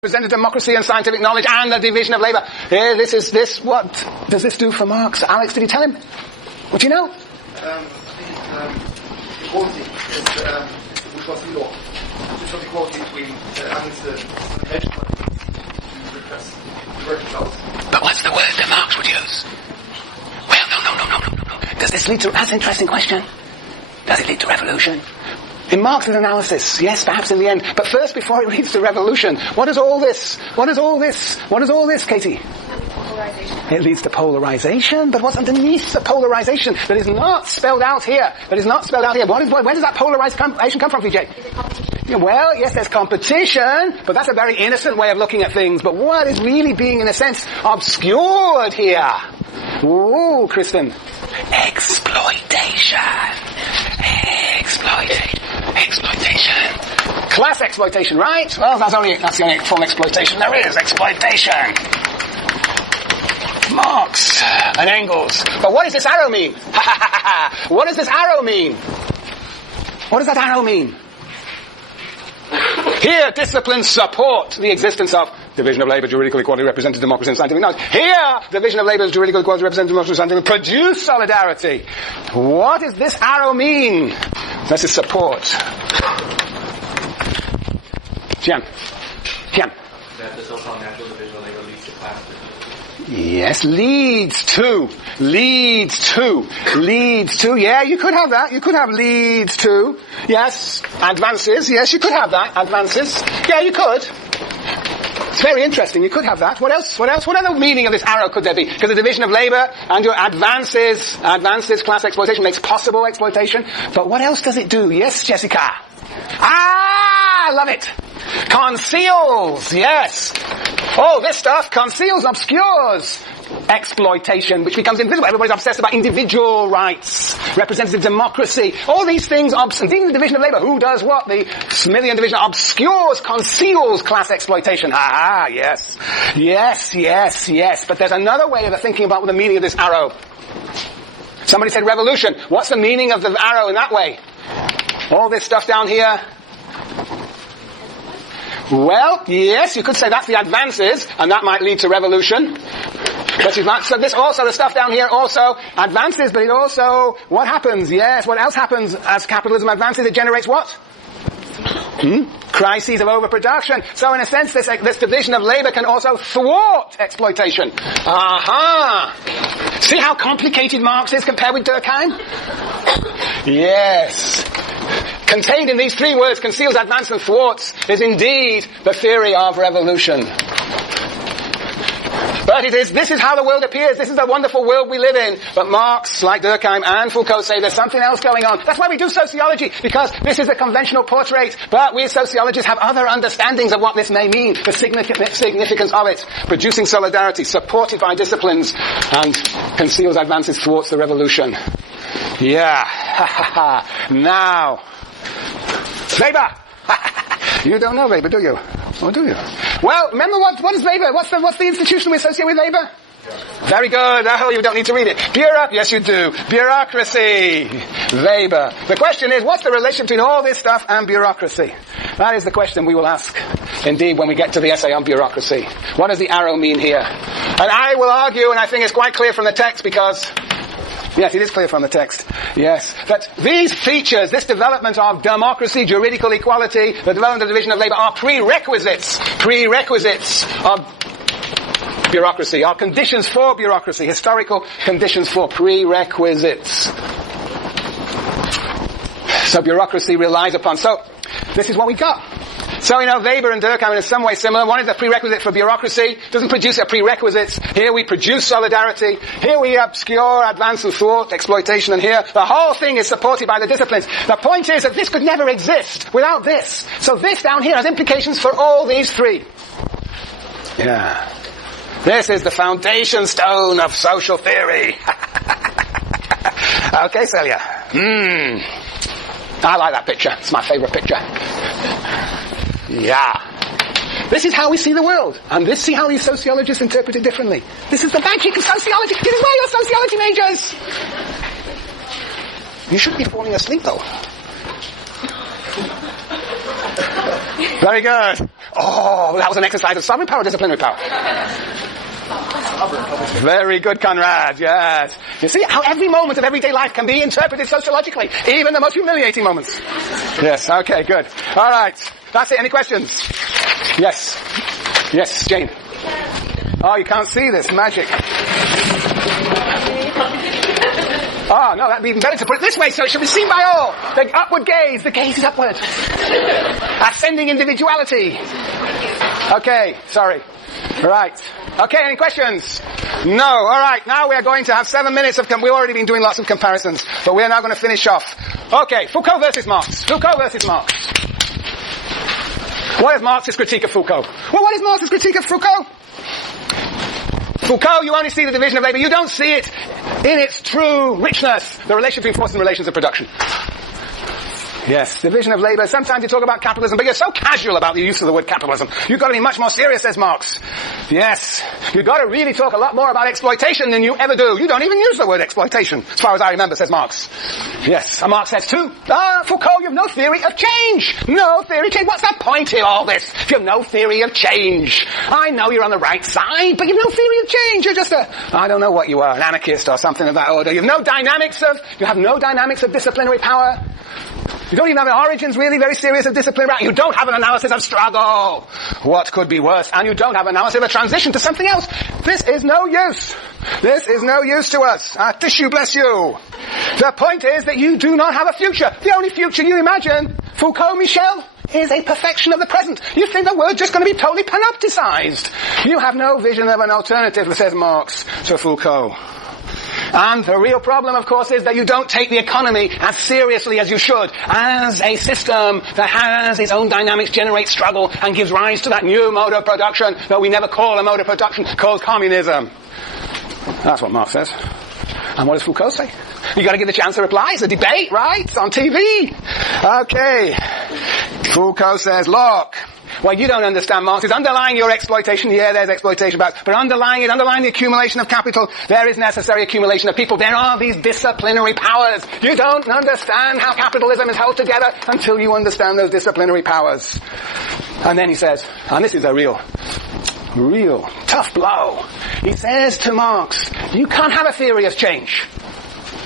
represented democracy and scientific knowledge and the division of labour. Here, what does this do for Marx? Alex, did you tell him? What do you know? Equality is bourgeoisie law. Which was equality between having to repress working class. But what's the word that Marx would use? Well, no. Does this lead to... That's an interesting question. Does it lead to revolution? In Marx's analysis, yes, perhaps in the end. But first, before it leads to revolution, what is all this, Katie? Polarization. It leads to polarization, but what's underneath the polarization that is not spelled out here? Where does that polarization come from, VJ? Is it competition? Yeah, well, yes, there's competition, but that's a very innocent way of looking at things. But what is really being, in a sense, obscured here? Ooh, Kristen. Exploitation. Class exploitation, right? Well, that's the only form of exploitation there is. Exploitation. Marx and Engels. But what does this arrow mean? What does this arrow mean? What does that arrow mean? Here, disciplines support the existence of division of labour, juridical equality, representative democracy, and scientific knowledge. Here, division of labour, juridical equality, representative democracy, and scientific produce solidarity. What does this arrow mean? This is support. Jian. That the so-called natural division of labour leads to class division. Yes, leads to. Yeah, you could have that. You could have leads to. Yes, advances. Yes, you could have that. Advances. Yeah, you could. It's very interesting. You could have that. What else? What other meaning of this arrow could there be? Because the division of labour and your advances, class exploitation makes possible exploitation. But what else does it do? Yes, Jessica. I love it. Conceals. Yes. Oh, this stuff conceals, obscures exploitation, which becomes invisible. Everybody's obsessed about individual rights, representative democracy, all these things, even the division of labour, who does what? The Smithian division obscures, conceals class exploitation. Yes. But there's another way of thinking about the meaning of this arrow. Somebody said revolution. What's the meaning of the arrow in that way? All this stuff down here. Well, yes, you could say that's the advances, and that might lead to revolution. But so this also, the stuff down here also advances, but it also, what happens? Yes, what else happens as capitalism advances? It generates what? Crises of overproduction. So in a sense, this division of labour can also thwart exploitation. Aha! See how complicated Marx is compared with Durkheim? Yes. Contained in these three words, conceals, advances, and thwarts, is indeed the theory of revolution. But this is how the world appears. This is the wonderful world we live in. But Marx, like Durkheim and Foucault, say there's something else going on. That's why we do sociology, because this is a conventional portrait. But we as sociologists have other understandings of what this may mean, the significance of it. Producing solidarity, supported by disciplines, and conceals, advances, thwarts the revolution. Yeah. Now, Weber. You don't know Weber, do you? Or do you? Well, remember what is Weber? What's the institution we associate with Weber? Very good. Oh, you don't need to read it. Yes, you do. Bureaucracy. Weber. The question is, what's the relation between all this stuff and bureaucracy? That is the question we will ask, indeed, when we get to the essay on bureaucracy. What does the arrow mean here? And I will argue, and I think it's quite clear from the text, because... Yes, it is clear from the text. Yes. That these features, this development of democracy, juridical equality, the development of the division of labour are prerequisites of bureaucracy, are conditions for bureaucracy, historical conditions for prerequisites. So bureaucracy relies upon. So, this is what we got. So, Weber and Durkheim are in some way similar. One is a prerequisite for bureaucracy. Doesn't produce a prerequisites. Here we produce solidarity. Here we obscure, advance and thwart exploitation. And here the whole thing is supported by the disciplines. The point is that this could never exist without this. So this down here has implications for all these three. Yeah. This is the foundation stone of social theory. Okay, Celia. I like that picture. It's my favourite picture. Yeah. This is how we see the world. And this is how these sociologists interpret it differently. This is the magic of sociology. This is why you're sociology majors. You shouldn't be falling asleep, though. Very good. Oh, that was an exercise of sovereign power or disciplinary power? Very good, Conrad, yes. You see how every moment of everyday life can be interpreted sociologically, even the most humiliating moments. Yes, okay, good. All right, that's it. Any questions? Yes. Yes, Jane. Oh, you can't see this. Magic. Oh, no, that'd be even better to put it this way, so it should be seen by all. The upward gaze, the gaze is upward. Ascending individuality. Okay, sorry. Right. Okay, any questions? No. All right, now we are going to have 7 minutes of... We've already been doing lots of comparisons, but we are now going to finish off. Okay, Foucault versus Marx. Foucault versus Marx. What is Marx's critique of Foucault? Well, what is Marx's critique of Foucault? Foucault, you only see the division of labour. You don't see it in its true richness, the relation between force and relations of production. Yes, division of labour. Sometimes you talk about capitalism, but you're so casual about the use of the word capitalism. You've got to be much more serious, says Marx. Yes, you've got to really talk a lot more about exploitation than you ever do. You don't even use the word exploitation, as far as I remember, says Marx. Yes, and Marx says too, Foucault, you have no theory of change. No theory of change. What's the point in all this? If you have no theory of change. I know you're on the right side, but you have no theory of change. You're just I don't know what you are, an anarchist or something of that order. You have no dynamics of disciplinary power. You don't even have an origins really very serious of discipline. You don't have an analysis of struggle. What could be worse? And you don't have an analysis of a transition to something else. This is no use. This is no use to us. Tissue bless you. The point is that you do not have a future. The only future you imagine, Foucault, Michel, is a perfection of the present. You think the world's just going to be totally panopticized. You have no vision of an alternative, says Marx, to Foucault. And the real problem, of course, is that you don't take the economy as seriously as you should, as a system that has its own dynamics, generates struggle, and gives rise to that new mode of production that we never call a mode of production, called communism. That's what Marx says. And what does Foucault say? You got to give the chance to reply. It's a debate, right? It's on TV. Okay. Foucault says, look, what you don't understand, Marx, is underlying your exploitation. Yeah, there's exploitation, but underlying the accumulation of capital, there is necessary accumulation of people. There are these disciplinary powers. You don't understand how capitalism is held together until you understand those disciplinary powers. And then he says, and this is a real tough blow. He says to Marx, you can't have a theory of change.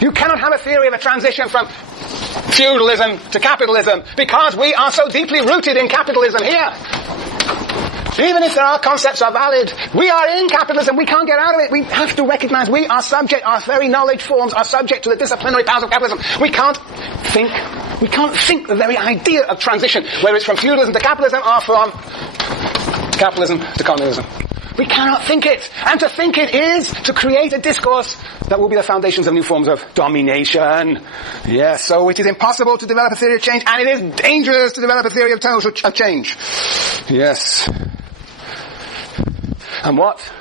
You cannot have a theory of a transition from feudalism to capitalism because we are so deeply rooted in capitalism here. Even if our concepts are valid, we are in capitalism. We can't get out of it. We have to recognize we are subject, our very knowledge forms are subject to the disciplinary powers of capitalism. We can't think the very idea of transition, whether it's from feudalism to capitalism or from capitalism to communism. We cannot think it. And to think it is to create a discourse that will be the foundations of new forms of domination. Yes, so it is impossible to develop a theory of change, and it is dangerous to develop a theory of change. Yes. And what?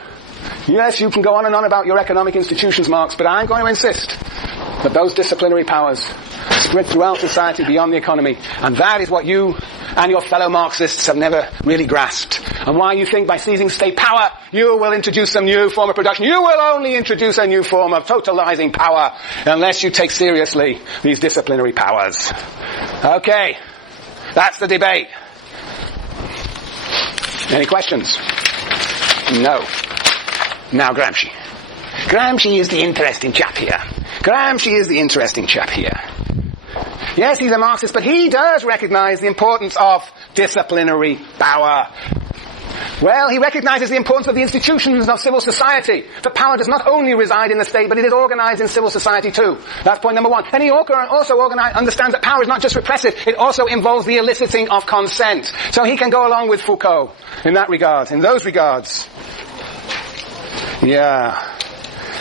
Yes, you can go on and on about your economic institutions, Marx, but I'm going to insist that those disciplinary powers spread throughout society beyond the economy. And that is what you and your fellow Marxists have never really grasped. And why you think by seizing state power, you will introduce some new form of production. You will only introduce a new form of totalizing power unless you take seriously these disciplinary powers. Okay. That's the debate. Any questions? No. Now Gramsci. Gramsci is the interesting chap here. Yes, he's a Marxist, but he does recognize the importance of disciplinary power. Well, he recognizes the importance of the institutions of civil society. The power does not only reside in the state, but it is organized in civil society too. That's point number one. And he also understands that power is not just repressive, it also involves the eliciting of consent. So he can go along with Foucault in that regard, in those regards. Yeah.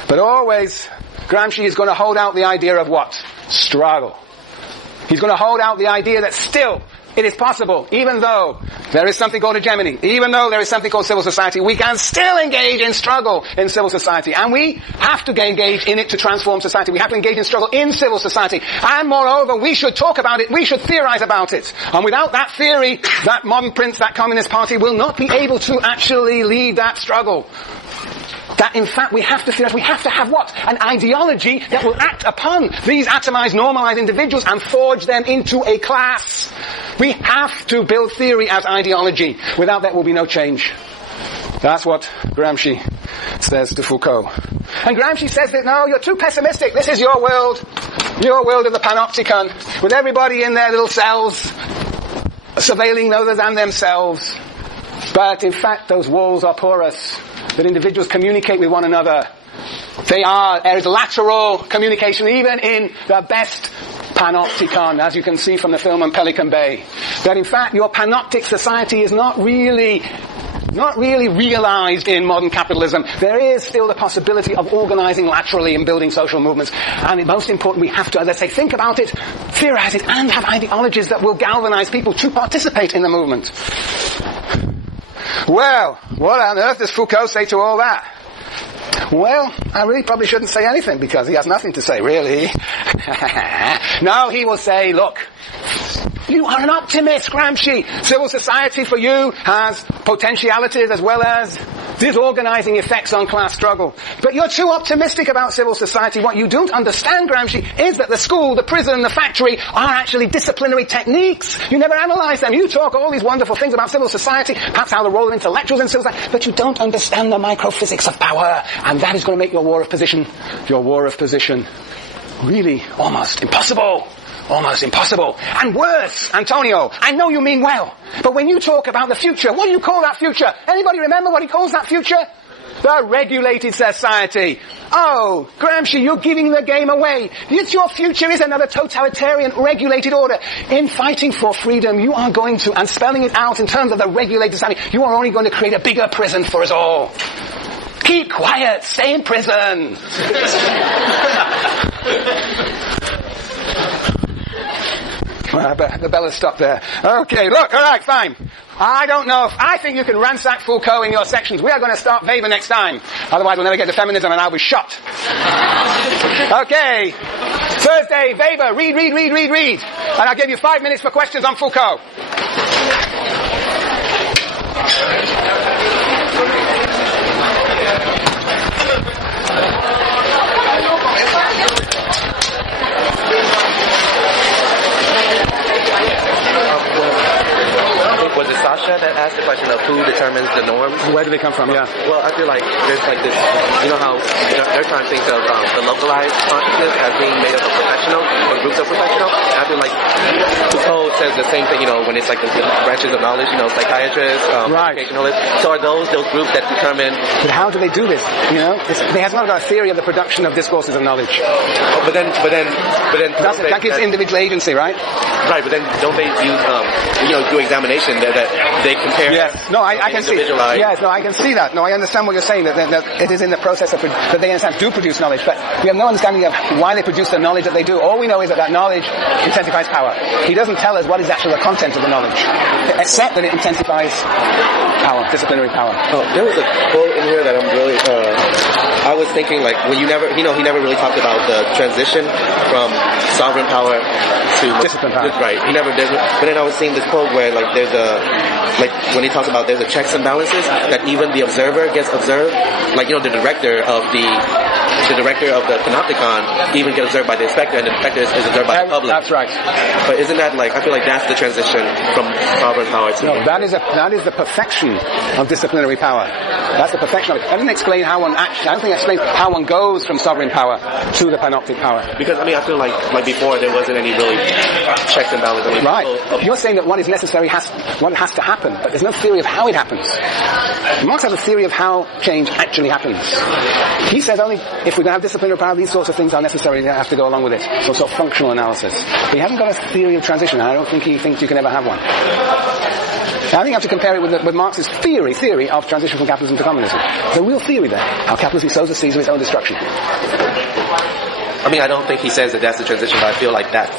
But always, Gramsci is going to hold out the idea of what? Struggle. He's going to hold out the idea that still it is possible, even though there is something called hegemony, even though there is something called civil society, we can still engage in struggle in civil society. And we have to engage in it to transform society. We have to engage in struggle in civil society. And moreover, we should talk about it, we should theorize about it. And without that theory, that modern prince, that communist party will not be able to actually lead that struggle. That in fact we have to theorize, we have to have what? An ideology that will act upon these atomized, normalized individuals and forge them into a class. We have to build theory as ideology. Without that, will be no change. That's what Gramsci says to Foucault. And Gramsci says that, no, you're too pessimistic. This is your world of the panopticon, with everybody in their little cells, surveilling others and themselves. But in fact, those walls are porous, that individuals communicate with one another. There is lateral communication, even in the best panopticon, as you can see from the film on Pelican Bay. That in fact, your panoptic society is not really realized in modern capitalism. There is still the possibility of organizing laterally and building social movements. And most important, we have to, as I say, think about it, theorize it, and have ideologies that will galvanize people to participate in the movement. Well, what on earth does Foucault say to all that? Well, I really probably shouldn't say anything, because he has nothing to say, really. No, he will say, look, you are an optimist, Gramsci. Civil society for you has potentialities as well as disorganizing effects on class struggle. But you're too optimistic about civil society. What you don't understand, Gramsci, is that the school, the prison, the factory are actually disciplinary techniques. You never analyze them. You talk all these wonderful things about civil society, perhaps how the role of intellectuals in civil society, but you don't understand the microphysics of power. And that is going to make your war of position really almost impossible. Almost impossible. And worse, Antonio, I know you mean well, but when you talk about the future, what do you call that future? Anybody remember what he calls that future? The regulated society. Oh, Gramsci, you're giving the game away. Your future is another totalitarian regulated order. In fighting for freedom, you are going to, and spelling it out in terms of the regulated society, you are only going to create a bigger prison for us all. Keep quiet, stay in prison. I better stop there. Okay, look, alright, fine. I think you can ransack Foucault in your sections. We are going to start Weber next time. Otherwise we'll never get to feminism and I'll be shot. Okay. Thursday, Weber, read. And I'll give you 5 minutes for questions on Foucault. Was it Sasha that asked the question of who determines the norms? Where do they come from? Yeah. Well, I feel like there's like this, you know how they're trying to think of the localized consciousness as being made up of professional or groups of professional. And I feel like Foucault says the same thing, when it's like the branches of knowledge, psychiatrists, educationalists. So are those groups that determine... But how do they do this? They have not got a theory of the production of discourses of knowledge. Oh, but then that gives individual agency, right? Right, but then don't they use, do examination that they compare? Yes. No, I can see. Yes, no, I can see that. No, I understand what you're saying, that it is in the process of, that they understand do produce knowledge, but we have no understanding of why they produce the knowledge that they do. All we know is that knowledge intensifies power. He doesn't tell us what is actually the content of the knowledge, except that it intensifies power, disciplinary power. Oh, there was a quote in here that I'm really, I was thinking when he never really talked about the transition from sovereign power to discipline power. Right, he never did. But then I was seeing this quote where there's when he talks about there's a checks and balances, that even the observer gets observed. The director of the panopticon even gets observed by the inspector, and the inspector is observed by the public. That's right. But isn't that I feel like that's the transition from sovereign power to... No, that is the perfection of disciplinary power. That's the perfection of it. I don't think it explains how one goes from sovereign power to the panoptic power. Because, I feel like before there wasn't any really checks and balances. Right. You're saying that what is necessary has to happen, but there's no theory of how it happens. Marx has a theory of how change actually happens. He says only if we're going to have disciplinary power, these sorts of things are necessary to have to go along with it. So sort of functional analysis. But he hasn't got a theory of transition. I don't think he thinks you can ever have one. Now, I think you have to compare it with Marx's theory of transition from capitalism to communism. There's a real theory there. How capitalism sows the seeds of its own destruction. I don't think he says that that's the transition, but I feel like that's,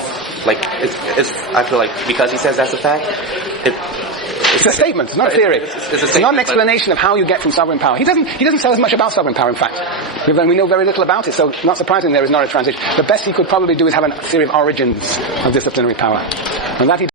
I feel like because he says that's a fact, it's a statement, it's not a theory. It's not an explanation of how you get from sovereign power. He doesn't tell us much about sovereign power, in fact. We know very little about it, so not surprising there is not a transition. The best he could probably do is have a theory of origins of disciplinary power. And that he